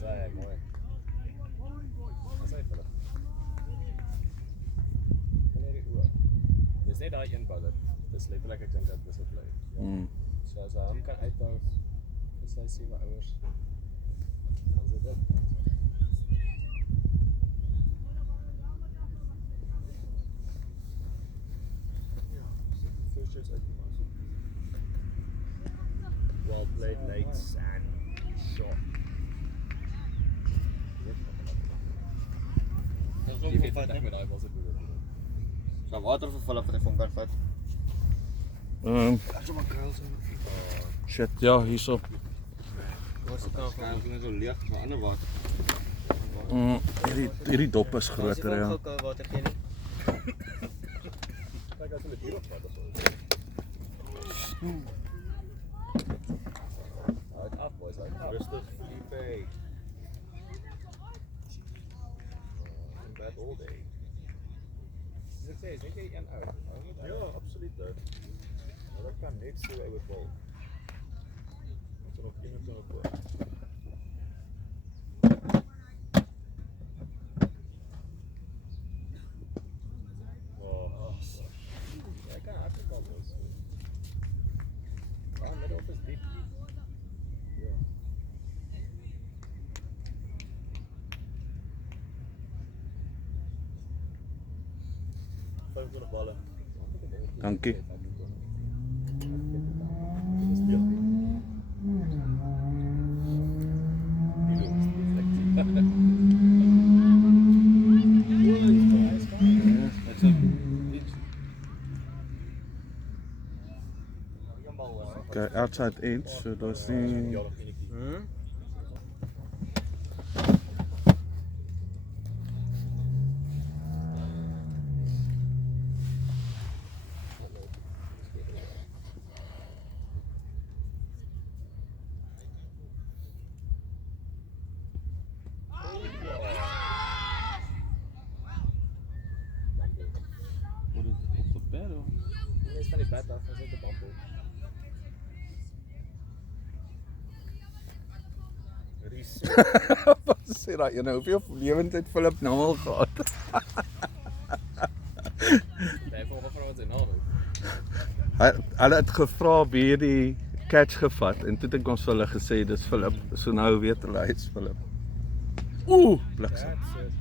Sê mooi. Dis hy Philip. Wanneer die oor. Dis net daai een bal. Dis letterlik ek dink dat dis op bly. Ja. So as hy hom kan uithou, is hy 7 ouers. Dan is dit. First choice open was. Well played, late sand shot. Jy weet wat met daai was dit. Sal water vervul of hy van kan vat. Ek sou maar kraal so. Shit, ja, hierso. Was dit nou gaan net so leeg, maar ander water. Hierdie dop is groter, ja. Ook water gee nie. Kyk as hulle hier op vat of so. Uit af boys, uit af. Rustig, Felipe. Bad all day. Dis ek sê, is jy een ou? Ja, absoluut. Maar dat kan net so ouer bal. Ons het nog 21 voor. Ek kan hard bal boys. Ja, middel is diep. Ja. Ballen. Dankie. Okay, outside edge, so daar's nie Dis van die bed af, is net 'n bampel. Wat sê daai ene, hoeveel lewendheid Philip nou al gehad? Nee, volgens vra wat sy naam is. Hulle het gevra wie die catch gevat en toe het ek ons vir hulle gesê dis Philip. So nou weet hulle hy's Philip. Bliksem. That's it.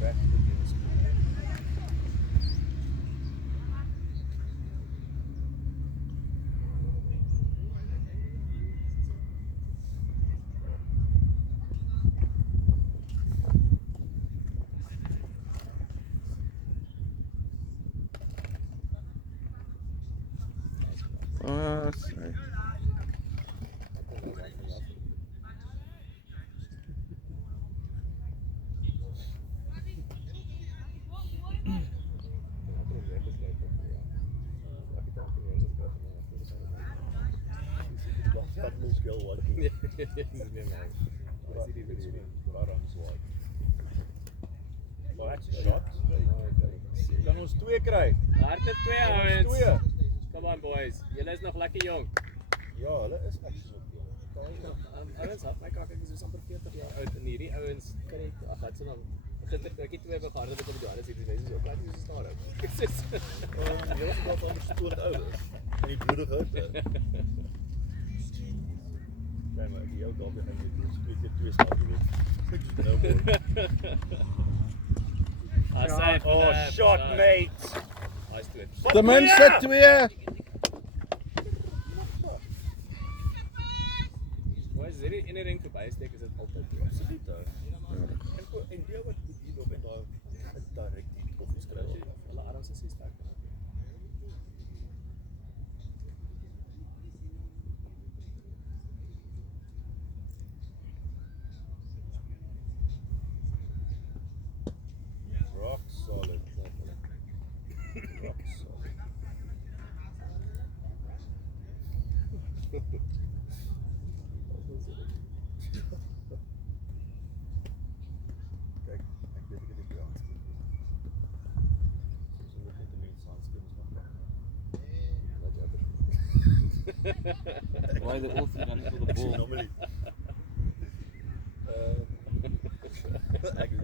Back to the news. Sê. Dat moes skill wat ek nie meer. Wat is die video? Waarom so like? That's a shot. Kan ons 2 kry? Harte 2 ouens. 2. Come on boys. Julle is nog lekker jong. Ja, hulle is actually jong. Ouens, my kakkie is so amper 40 jaar oud en hierdie ouens kan nie wat se naam gister ek het 2 begaarde met op die Johannes hierdie mense so plat is so staar. Jy was wel van gestoord ouers. En die bloedige hitte. Kijk maar, die jou daar gaan jy doen. Spreek jy 2 staal weet. Nou Oh, shot mate. Hy's toe. Ten minste 2. Boys, as hierdie ene ring verby steek is dit altyd toe. Absoluut. En die wat hier op en daar direk die koffies kry. Hulle arms is so sterk. Rock solid. Rock solid. Kijk, ik weet niet of ik het soms moet ik de mensen aanspreken nog maar. Why the author dan vir die ball? Normally. Ek